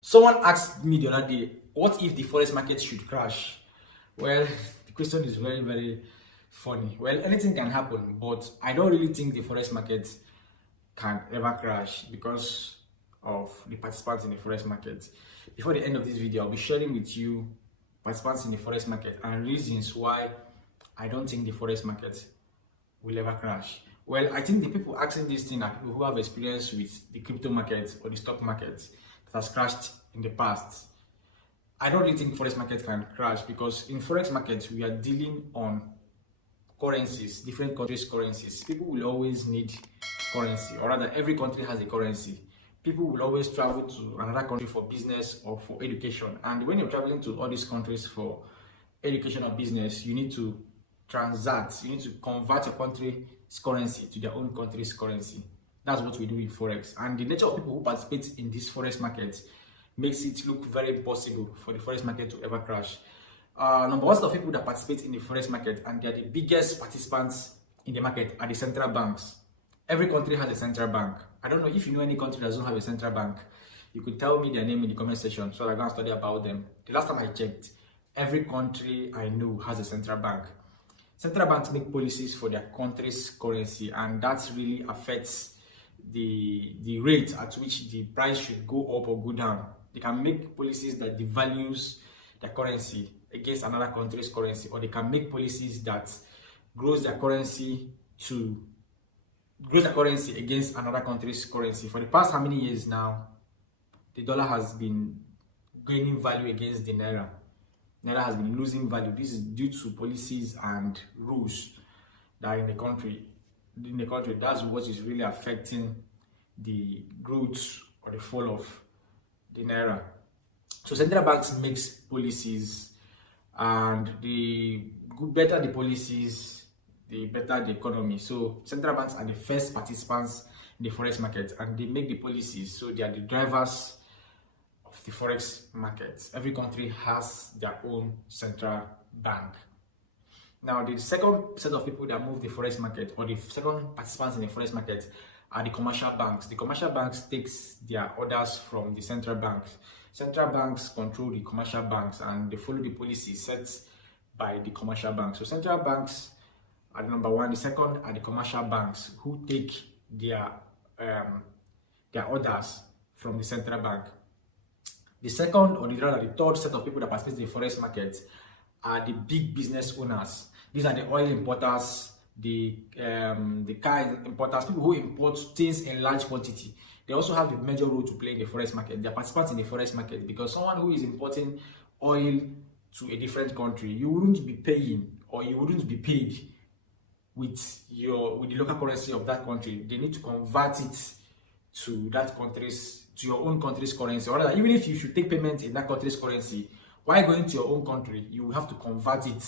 Someone asked me the other day, what if the forex market should crash? Well, the question is very, very funny. Well, anything can happen, but I don't really think the forex market can ever crash because of the participants in the forex market. Before the end of this video, I'll be sharing with you participants in the forex market and reasons why I don't think the forex market will ever crash. Well, I think the people asking this thing are people who have experience with the crypto market or the stock market that has crashed in the past. I don't really think forex market can crash because in forex markets we are dealing on currencies, different countries' currencies. People will always need currency, or rather, every country has a currency. People will always travel to another country for business or for education. And when you're traveling to all these countries for education or business, you need to transact, you need to convert your country's currency to their own country's currency. That's what we do in Forex. And the nature of people who participate in this Forex market makes it look very impossible for the Forex market to ever crash. Number one set of people that participate in the Forex market, and they're the biggest participants in the market, are the central banks. Every country has a central bank. I don't know if you know any country that doesn't have a central bank. You could tell me their name in the comment section so I can study about them. The last time I checked, every country I know has a central bank. Central banks make policies for their country's currency, and that really affects the rate at which the price should go up or go down. They can make policies that devalues their currency against another country's currency, or they can make policies that grows their currency against another country's currency. For the past how many years now, the dollar has been gaining value against the naira. Naira has been losing value. This is due to policies and rules that are in the country. That's what is really affecting the growth or the fall of the naira. So central banks makes policies, and the better the policies, the better the economy. So central banks are the first participants in the forex market, and they make the policies. So they are the drivers of the forex market. Every country has their own central bank. Now, the second set of people that move the forex market, or the second participants in the forex market, are the commercial banks. The commercial banks takes their orders from the central banks. Central banks control the commercial banks, and they follow the policy set by the commercial banks. So central banks are the number one. The second are the commercial banks, who take their orders from the central bank. The second, or the third set of people that participate in the forex market are the big business owners. These are the oil importers, the car importers, people who import things in large quantity. They also have the major role to play in the forex market. They are participants in the forex market, because someone who is importing oil to a different country, you wouldn't be paying, or you wouldn't be paid with the local currency of that country. They need to convert it to your own country's currency. Or rather, even if you should take payment in that country's currency, while going to your own country, you will have to convert it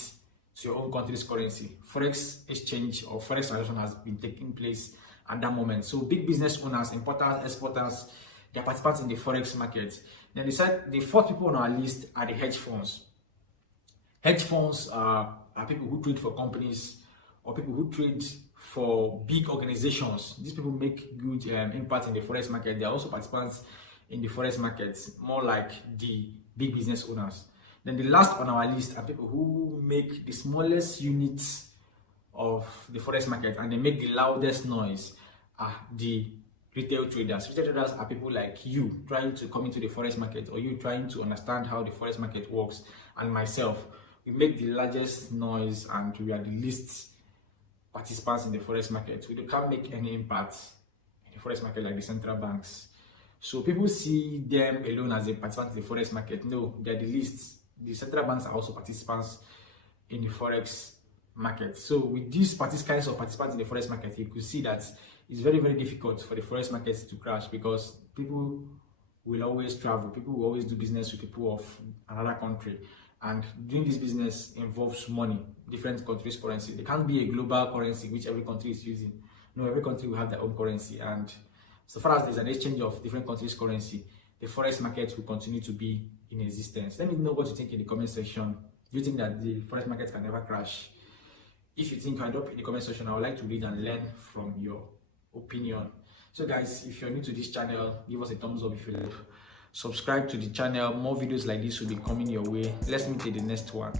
to your own country's currency. Forex exchange or forex transaction has been taking place at that moment. So big business owners, importers, exporters, they are participants in the forex market. Then the fourth people on our list are the hedge funds. Hedge funds are people who trade for companies, or people who trade for big organizations. These people make good impact in the forex market. They are also participants in the forex market, more like the big business owners. Then the last on our list are people who make the smallest units of the forex market, and they make the loudest noise, are the retail traders. Retail traders are people like you trying to come into the forex market, or you trying to understand how the forex market works, and myself. We make the largest noise, and we are the least participants in the forex market. We can't make any impact in the forex market like the central banks. So people see them alone as a participant in the forex market. No, they're the least. The central banks are also participants in the forex market. So with these kinds of participants in the forex market, you could see that it's very, very difficult for the forex market to crash, because people will always travel. People will always do business with people of another country. And doing this business involves money, different countries' currency. There can't be a global currency which every country is using. No, every country will have their own currency. And so far as there's an exchange of different countries' currency, the forex market will continue to be in existence. Let me know what you think in the comment section. Do you think that the forex market can never crash? If you think, you can drop in the comment section. I would like to read and learn from your opinion. So guys, if you're new to this channel, give us a thumbs up if you love. Subscribe to the channel. More videos like this will be coming your way. Let's meet in the next one.